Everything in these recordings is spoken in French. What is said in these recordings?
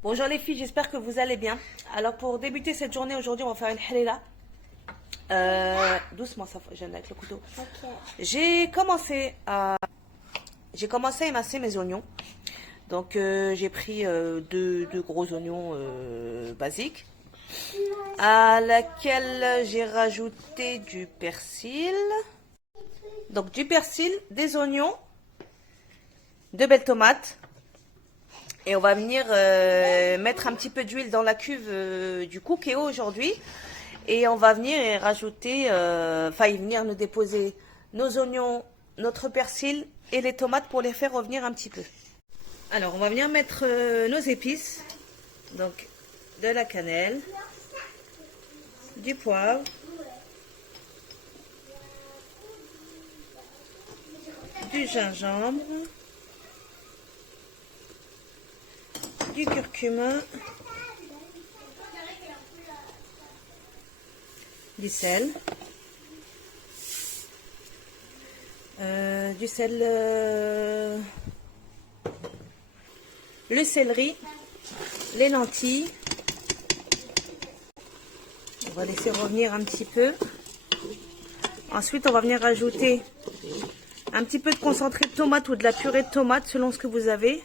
Bonjour les filles, j'espère que vous allez bien. Alors pour débuter cette journée aujourd'hui, on va faire une halila. Doucement, ça, je viens avec le couteau. Ok. J'ai commencé à émincer mes oignons. Donc j'ai pris deux gros oignons basiques, à laquelle j'ai rajouté du persil. Donc du persil, des oignons, deux belles tomates. Et on va venir mettre un petit peu d'huile dans la cuve du cookéo aujourd'hui. Et on va venir rajouter, venir nous déposer nos oignons, notre persil et les tomates pour les faire revenir un petit peu. Alors on va venir mettre nos épices. Donc de la cannelle, du poivre, du gingembre, du curcuma, du sel, le céleri, les lentilles. On va laisser revenir un petit peu. Ensuite, on va venir rajouter un petit peu de concentré de tomate ou de la purée de tomate selon ce que vous avez.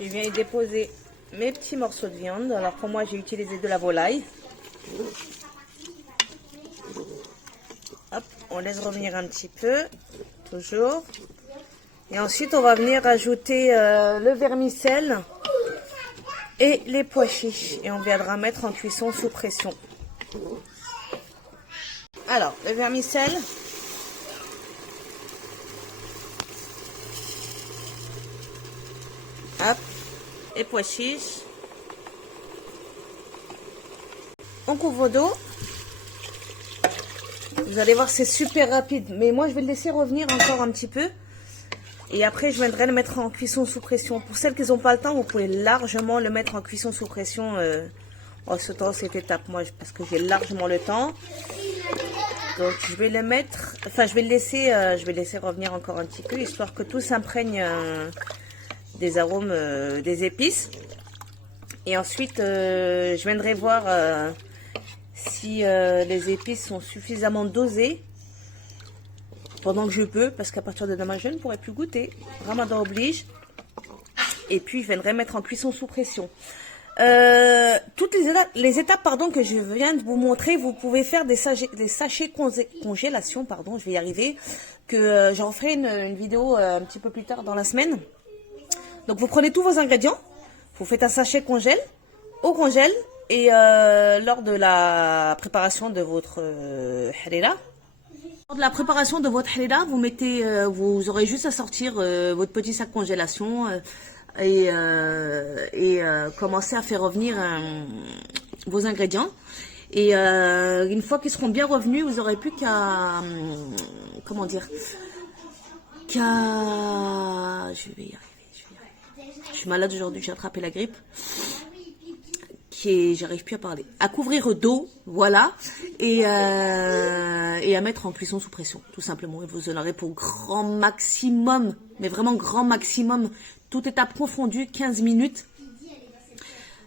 Je viens y déposer mes petits morceaux de viande. Alors pour moi, j'ai utilisé de la volaille. Hop, on laisse revenir un petit peu, toujours. Et ensuite, on va venir ajouter le vermicelle et les pois chiches. Et on viendra mettre en cuisson sous pression. Alors, le vermicelle. Hop, et pois chiches. On couvre d'eau. Vous allez voir, c'est super rapide. Mais moi, je vais le laisser revenir encore un petit peu. Et après, je viendrai le mettre en cuisson sous pression. Pour celles qui n'ont pas le temps, vous pouvez largement le mettre en cuisson sous pression en sautant cette étape. Moi, parce que j'ai largement le temps. Donc, je vais le mettre... Enfin, je vais le laisser revenir encore un petit peu, histoire que tout s'imprègne des arômes, des épices. Et ensuite, je viendrai voir si les épices sont suffisamment dosées pendant que je peux, parce qu'à partir de demain, je ne pourrai plus goûter. Ramadan oblige. Et puis, je viendrai mettre en cuisson sous pression. Toutes les étapes que je viens de vous montrer, vous pouvez faire des sachets congélation, je vais y arriver, que j'en ferai une vidéo un petit peu plus tard dans la semaine. Donc, vous prenez tous vos ingrédients, vous faites un sachet au congèle, et lors de la préparation de votre halila, lors de la préparation de votre halila, vous aurez juste à sortir votre petit sac congélation et commencer à faire revenir vos ingrédients. Et une fois qu'ils seront bien revenus, vous n'aurez plus qu'à, comment dire, je vais y arriver. Je suis malade aujourd'hui, j'ai attrapé la grippe. J'arrive plus à parler. À couvrir d'eau, voilà, et à mettre en cuisson sous pression, tout simplement. Et vous en aurez pour grand maximum, mais vraiment grand maximum, toute étape confondue, 15 minutes.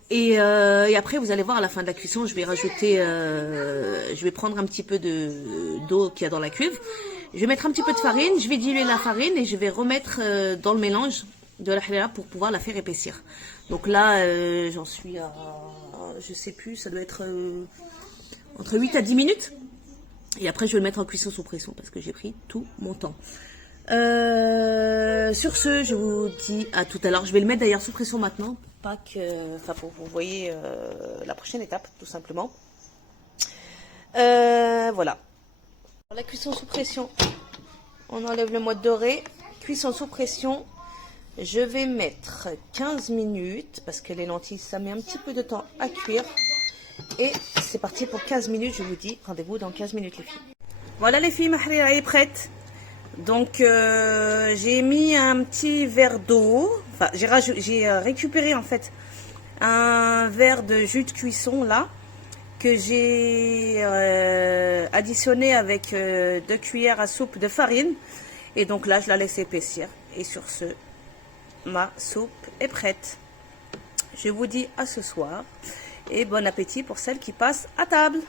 Et après, vous allez voir à la fin de la cuisson, je vais rajouter, je vais prendre un petit peu d'eau qu'il y a dans la cuve. Je vais mettre un petit peu de farine, je vais diluer la farine et je vais remettre dans le mélange de la halila pour pouvoir la faire épaissir. Donc là, j'en suis à, je sais plus, ça doit être entre 8 à 10 minutes. Et après, je vais le mettre en cuisson sous pression parce que j'ai pris tout mon temps. Sur ce, je vous dis à tout à l'heure. Je vais le mettre d'ailleurs sous pression maintenant, pour que vous voyez la prochaine étape, tout simplement. Voilà. La cuisson sous pression, on enlève le mode doré. Cuisson sous pression, je vais mettre 15 minutes parce que les lentilles, ça met un petit peu de temps à cuire. Et c'est parti pour 15 minutes, je vous dis rendez-vous dans 15 minutes les filles. Voilà les filles, ma halila est prête. Donc j'ai mis un petit verre d'eau, enfin j'ai récupéré en fait un verre de jus de cuisson là, que j'ai additionné avec 2 cuillères à soupe de farine. Et donc là, je la laisse épaissir. Et sur ce, ma soupe est prête. je vous dis à ce soir et bon appétit pour celles qui passent à table.